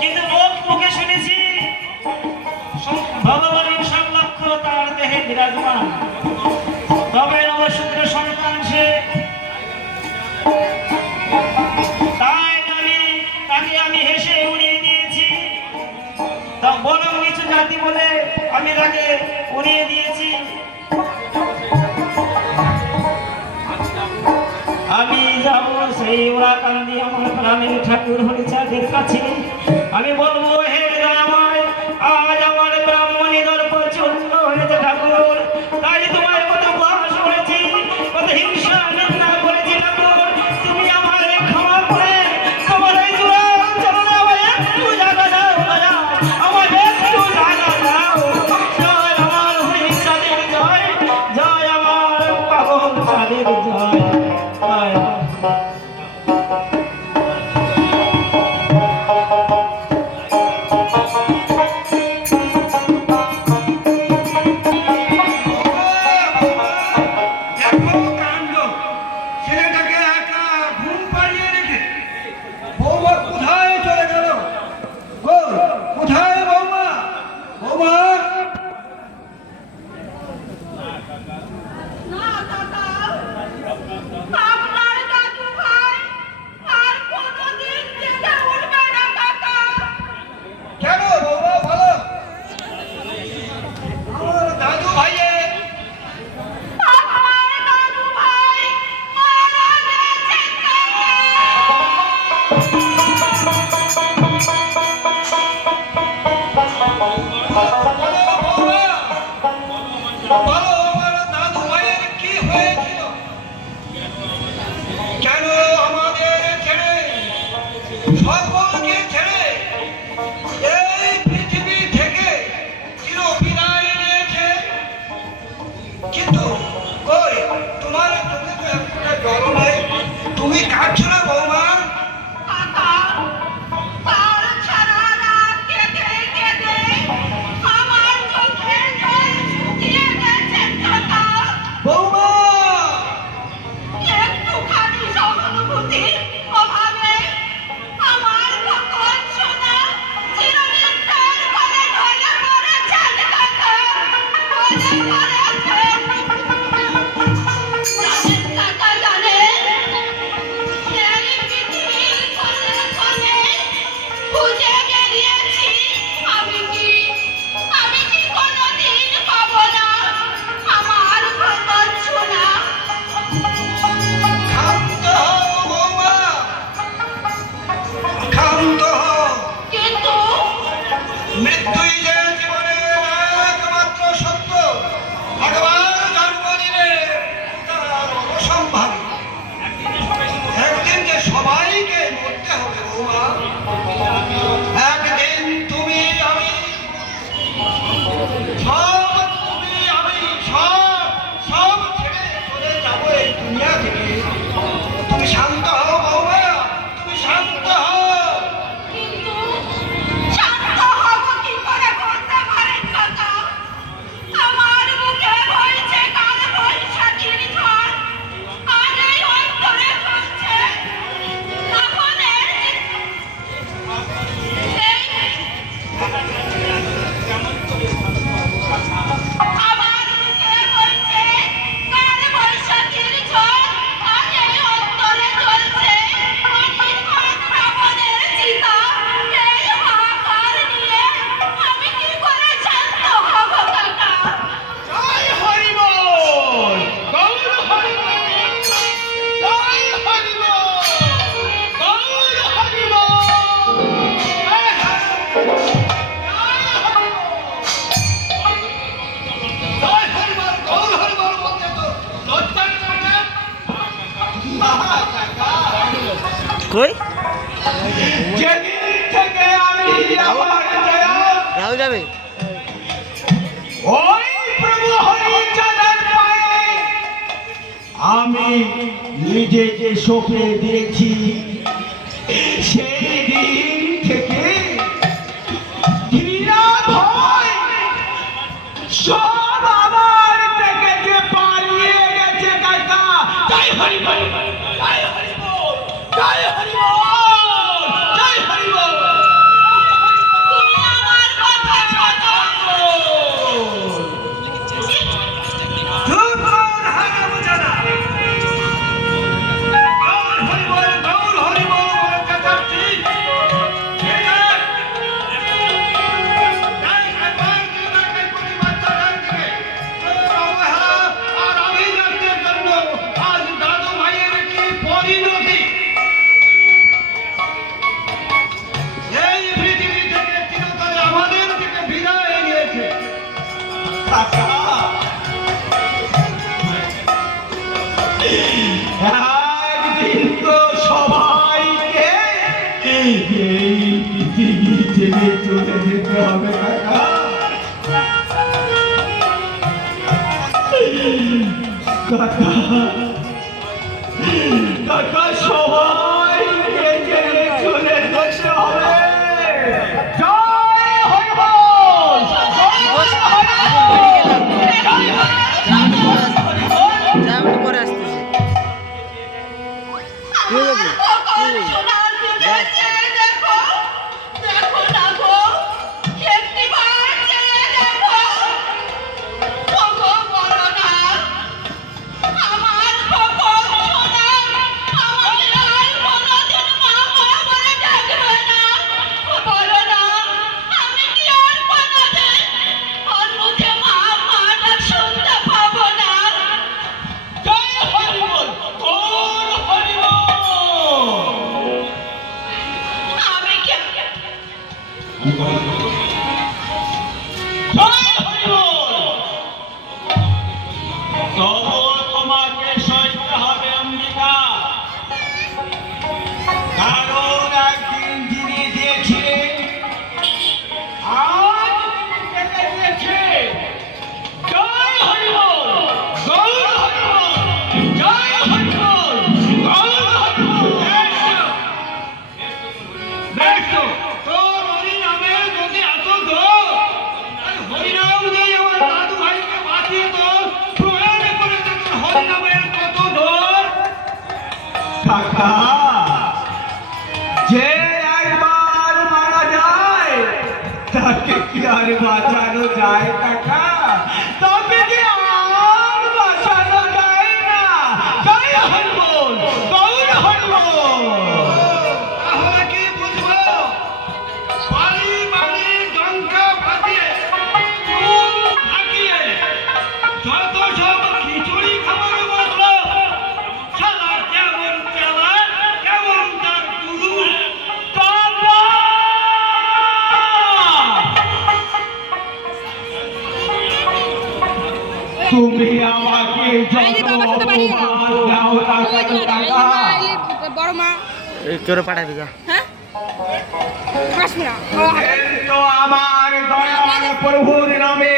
কিন্তু লোক মুখে শুনেছি ভগবানের সব লক্ষ্য তার দেহে বিরাজমান, তবে নবশূদ্র সন্তান সে। তাই তাকে আমি হেসে উড়িয়ে দিয়েছি, তা বরং নিচু জাতি বলে আমি তাকে উড়িয়ে দিয়েছি। আমি যাব সেই ওরাকান্দি আমার গ্রামের ঠাকুর হরিচাঁদের কাছে। আমি বলবো, হে রামায়, আজ আমার ব্রাহ্মণী দর্প চূর্ণ হয়েছে ঠাকুর, তাই তোমার কত উপহাস করেছি, কত হিংসা নিন্দা করেছি ঠাকুর। তুমি আমার ক্ষমা করে তোমার এই চরণে আমায় একটু জায়গা দাও, আমায় একটু জায়গা দাও। জয় আমার হরিচাঁদের জয়, জয় আমার পাগল চাঁদের জয়। কই রাহুল যাবে ওই প্রভু হরিচাঁদের পায়ে আমি নিজেকে সঁপে দিয়েছি। সেই দিন থেকে ঘৃণা ভয় সব আমার থেকে যে পালিয়ে গেছে কাকা। তাই হরি বল, তাই হরি বল, তাই হরি বল, তাই হরি বল। এই পৃথিবী ছেড়ে চলে যেতে হবে কাকা। কাকা কাকা সবাই ছেড়ে চলে যেতে হবে। জয় হরি বল, জয় হরি বল, জয় হরি বল। যা আমি পরে আসতেছি তুই যাবি জয় হরি বল, গৌর হরি বল। জয় হরি বল। তবুও তোমাকে সইতে হবে অম্বিকা, কারণ একদিন যিনি দিয়েছিলেন আজ তিনি কেটে দিয়েছে। জয় হরি বল, গৌর হরি বল, জয় হরি বল, গৌর হরি বল। দেখো তোর হরিনামের যদি এত দোষ, হরিনাম দিয়ে আমার দাদু ভাইকে বাঁচিয়ে তো প্রয়াণ করে দেখো হরিনামের কত দোষ। কাকা, যে একবার মারা যায় তাকে কি আর বাঁচানো যায় কাকা? তাকে কি আর বাঁচানো যায় না? জয় হরি বল, গৌর হরি বল। তাহলে কি বুঝবো? বাড়ি বাড়ি ডঙ্কা ফাটিয়ে চুল ফাটিয়ে যত সব খিচুড়ি খাবার বসলো, শালা কেমন চালা, কেমন তার গুরু। কাকা! তুমি আমাকে যত অপমান দাও না কেন কাকা, বড় মা এই তোরে পাঠাবি যা হ্যাঁ আসবি না এই তো আমার দয়াল প্রভুর নামে